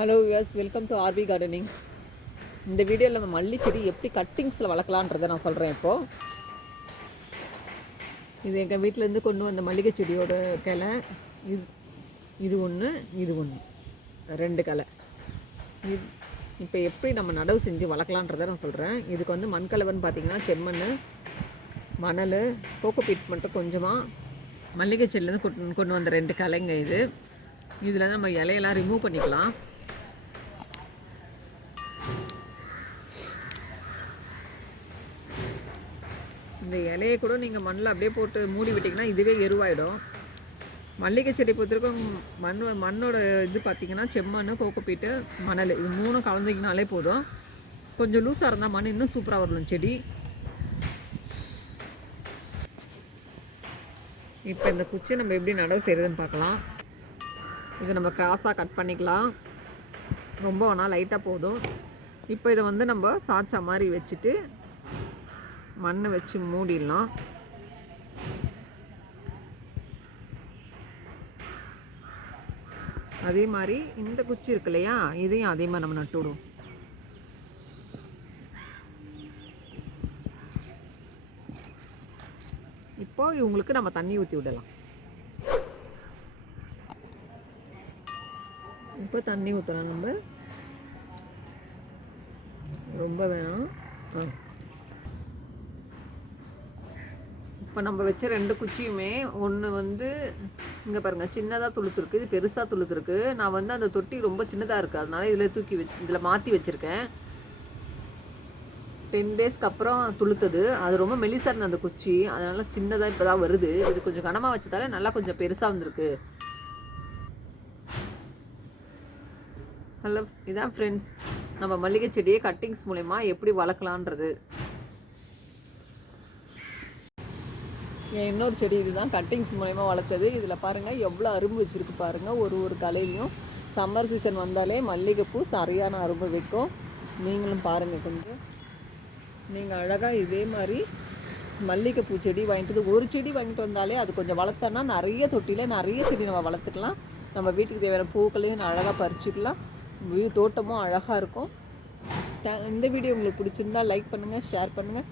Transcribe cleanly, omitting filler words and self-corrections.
Hello wears, welcome to RV gardening. இந்த வீடியோவில் நம்ம மல்லி செடி எப்படி கட்டிங்ஸில் வளர்க்கலான்றதை நான் சொல்கிறேன். இப்போது இது எங்கள் வீட்டிலேருந்து கொண்டு வந்த மல்லிகை செடியோட கிளை. இது ஒன்று, இது ஒன்று, 2 கிளை. இப்போ எப்படி நம்ம நடவு செஞ்சு வளர்க்கலான்றதை நான் சொல்கிறேன். இதுக்கு வந்து மண்கலவன்னு பார்த்தீங்கன்னா செம்மண், மணல், கோகோபீட் மட்டும் கொஞ்சமாக, மல்லிகை செடியிலேருந்து கொண்டு வந்த 2 கிளைங்க இது. இதில் நம்ம இலையெல்லாம் ரிமூவ் பண்ணிக்கலாம். இந்த இலையை கூட நீங்கள் மண்ணில் அப்படியே போட்டு மூடி விட்டிங்கன்னா இதுவே எருவாயிடும். மல்லிகை செடி பொறுத்தவரைக்கும் மண்ணோட இது பார்த்திங்கன்னா செம்மண், கோகோபீட்டு, மணல், இது 3 கலந்துக்கினாலே போதும். கொஞ்சம் லூஸாக இருந்தால் மண் இன்னும் சூப்பராக வரணும் செடி. இப்போ இந்த குச்சி நம்ம எப்படி நடவு செய்கிறதுன்னு பார்க்கலாம். இதை நம்ம கிராஸாக கட் பண்ணிக்கலாம். ரொம்ப வேணால் லைட்டாக போதும். இப்போ இதை வந்து நம்ம சாய்ச்சா மாதிரி வச்சுட்டு மண்ணை வச்சு மூடிடலாம். அதே மாதிரி இந்த குச்சி இருக்கு இல்லையா, இதையும் அதே மாதிரி நம்ம நட்டு விடுவோம். இப்போ இவங்களுக்கு நம்ம தண்ணி ஊற்றி விடலாம். இப்போ தண்ணி ஊற்றலாம். நம்ம ரொம்ப வேணாம். இப்போ நம்ம வச்ச 2 குச்சியுமே, ஒன்று வந்து இங்கே பாருங்கள் சின்னதாக துளுத்துருக்கு, இது பெருசாக துளுத்துருக்கு. நான் வந்து அந்த தொட்டி ரொம்ப சின்னதாக இருக்குது, அதனால இதில் இதில் மாற்றி வச்சுருக்கேன். 10 டேஸ்க்கு அப்புறம் துளுத்துது. அது ரொம்ப மெலிசாக இருந்த அந்த குச்சி, அதனால சின்னதாக இப்போ தான் வருது. இது கொஞ்சம் கனமாக வச்சதால நல்லா கொஞ்சம் பெருசாக வந்திருக்கு. ஹலோ, இதான் ஃப்ரெண்ட்ஸ் நம்ம மல்லிகை செடியை கட்டிங்ஸ் மூலமா எப்படி வளர்க்கலான்றது. இன்னொரு செடி இதுதான் கட்டிங்ஸ் மூலயமா வளர்த்தது. இதில் பாருங்கள் எவ்வளோ அரும்பு வச்சுருக்கு பாருங்கள். ஒரு கலையிலையும் சம்மர் சீசன் வந்தாலே மல்லிகைப்பூ சரியான அரும்பு வைக்கும். நீங்களும் பாருங்கள். கொஞ்சம் நீங்கள் அழகாக இதே மாதிரி மல்லிகைப்பூ செடி வாங்கிட்டு ஒரு செடி வாங்கிட்டு வந்தாலே அது கொஞ்சம் வளர்த்தோன்னா நிறைய தொட்டியில் நிறைய செடி நம்ம வளர்த்துக்கலாம். நம்ம வீட்டுக்கு தேவையான பூக்களையும் அழகாக பறிச்சிக்கலாம். தோட்டமும் அழகாக இருக்கும். இந்த வீடியோ உங்களுக்கு பிடிச்சிருந்தா லைக் பண்ணுங்கள், ஷேர் பண்ணுங்கள்.